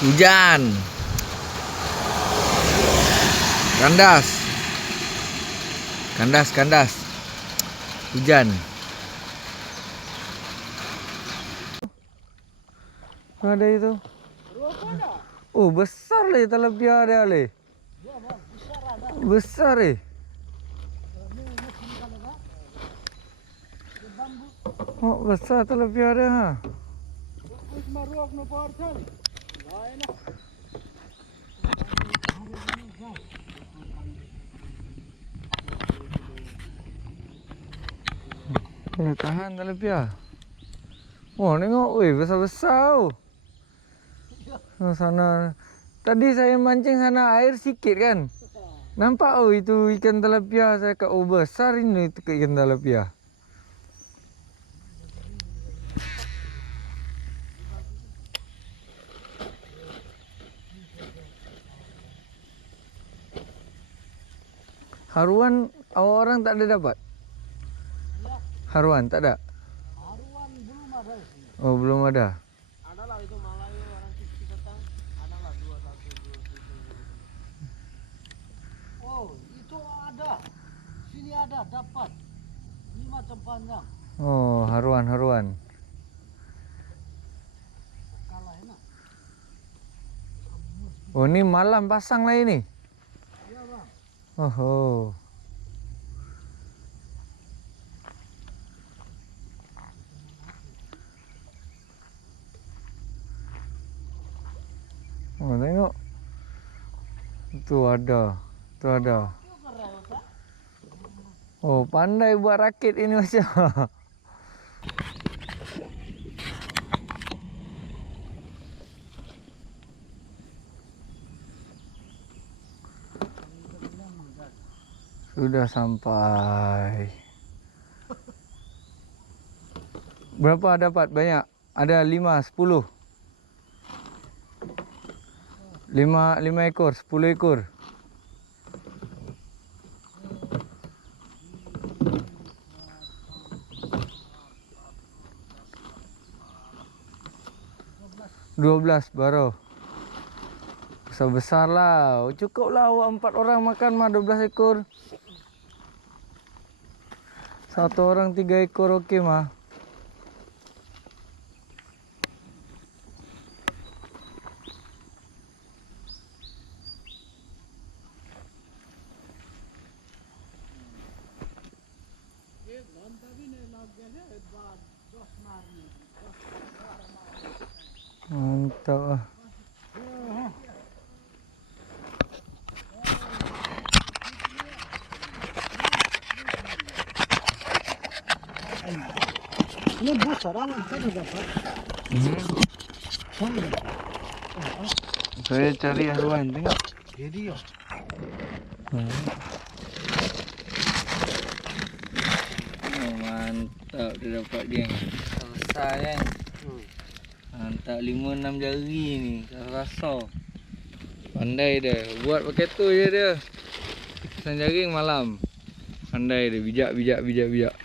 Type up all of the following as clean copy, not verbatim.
Hujan. Kandas. Kandas. Hujan. Ada itu. Oh, besar le talapia dia le. Besar eh. Oh, besar talapia dia ha. Tahan talapia. Oh, tengok, weh, besar-besar. Oh, sana. Tadi saya mancing sana air sikit kan. Nampak itu ikan talapia. Saya kata, oh besar ini ikan talapia. Haruan awak orang tak ada dapat? Haruan tak ada? Haruan belum ada. Oh, belum ada. Adalah itu Malayu orang kecil datang. Adalah 21. Oh, itu ada. Sini ada dapat. Ini macam panjang. Oh, haruan. Kalah enak. Oh, ini malam pasang lah ini. Iya, Bang. Oh. Oh, tengok. Tu ada. Oh, pandai buat rakit ini macam. Sudah sampai. Berapa dapat? Banyak. Ada 5, 10. 5 ekor, 10 ekor. Dua 12 baru. Besar lah. Cukup lah awak 4 orang makan mah 12 ekor. 1 orang 3 ekor okey mah. Mantap ah. Ini besar aman saya dapat. Saya cari haruan tengok. Jadi ya. Oh, mantap dia dapat geng. Besar kan. Mantap 5-6 jari ni. Rasa. Pandai dia. Buat pakai tu je dia. Pasang jaring malam. Pandai dia. Bijak.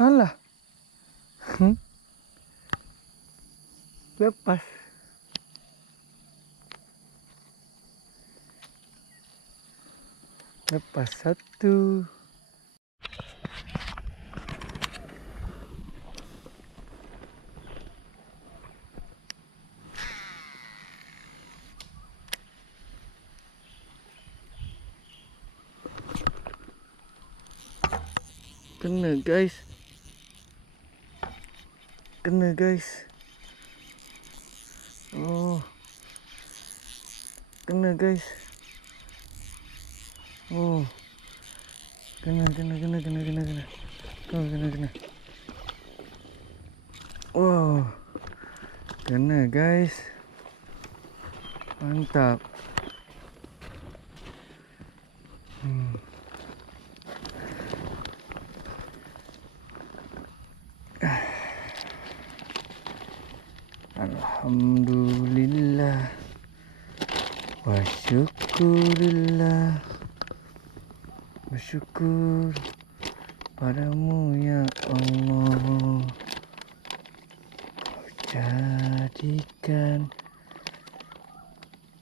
Alah. Lepas. Lepas satu. Kena guys. Oh, kena guys. Oh. Kena. Oh, kena. Oh. Kena guys. Mantap. Alhamdulillah wa syukurillah. Bersyukur padamu ya Allah. Jadikan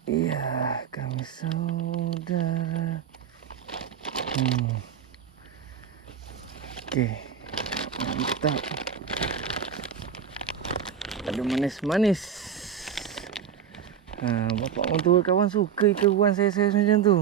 ya kami saudara. Okey. Mantap. Ada manis-manis. Bapak mentua kawan suka ikan ruan saya macam tu.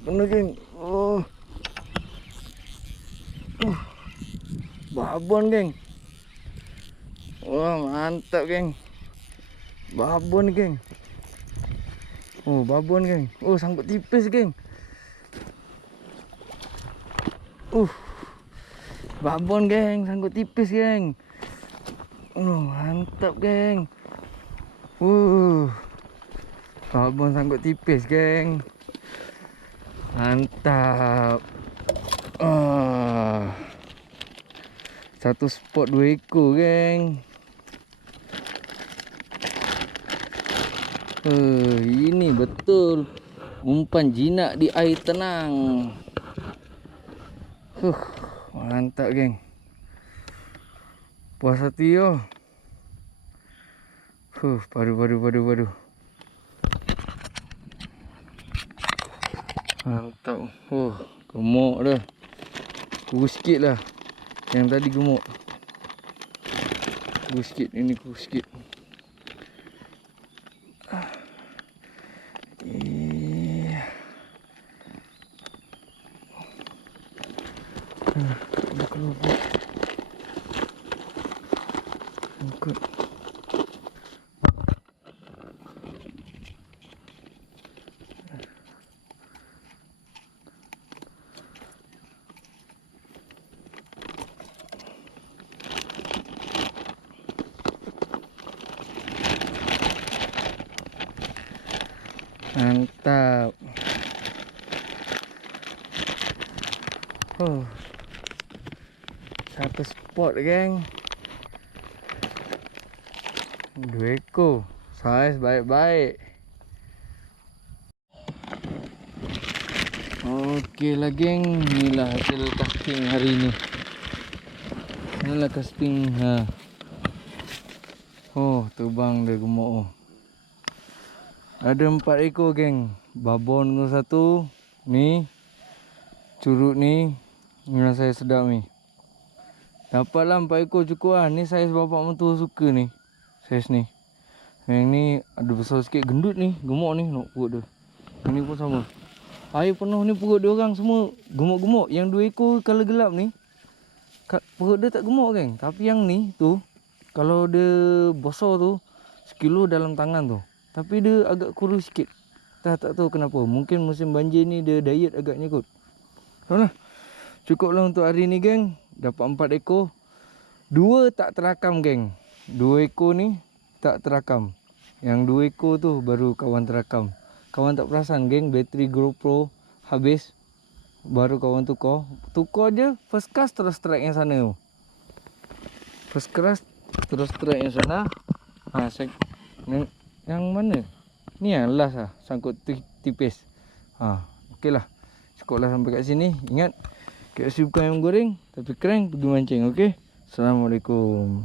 Kena geng. Oh. Babon geng. Wah, mantap geng. Babon geng. Oh, babon geng. Oh, sangkut tipis geng. Babon geng, sangkut tipis geng. Oh, mantap geng. Babon sangkut tipis geng. Mantap. Satu spot 2 ekor geng. Ini betul umpan jinak di air tenang. Mantap geng. Puas hati yo. Padu. Mantap. Gemuk dah. Kurus sikit lah. Yang tadi gemuk. Kurus sikit. Ini kurus sikit. Angkut. Mantap. Satu spot geng. 2 ekor. Saiz baik-baik. Okey lah geng. Inilah hasil casting hari ni. Inilah casting. Terbang dia gemuk. Ada 4 ekor geng. Babon tu satu. Ni. Curut ni. Yang saya sedap ni. Dapatlah 4 ekor cukup lah. Ni saiz bapak mentua suka ni. Saiz ni. Yang ni ada besar sikit. Gendut ni. Gemuk ni. Nak perut dia. Yang ni pun sama. Air penuh ni perut dia orang semua gemuk-gemuk. Yang 2 ekor colour gelap ni. Perut dia tak gemuk geng. Tapi yang ni tu. Kalau dia besar tu. 1 kilo dalam tangan tu. Tapi dia agak kurus sikit. Tak tahu kenapa. Mungkin musim banjir ni dia diet agaknya kot. Lah. Cukuplah untuk hari ni geng. Dapat 4 ekor. 2 tak terakam geng. 2 ekor ni tak terakam. Yang 2 ekor tu baru kawan terakam. Kawan tak perasan geng. Bateri GoPro habis. baru kawan tukar je first cast terus strike yang sana tu. First cast terus strike yang sana. Yang mana ni yang last lah, sangkut tipis. Okey lah, cukup lah sampai kat sini. Ingat KFC bukan ayam goreng tapi crank pergi mancing. Okey, Assalamualaikum.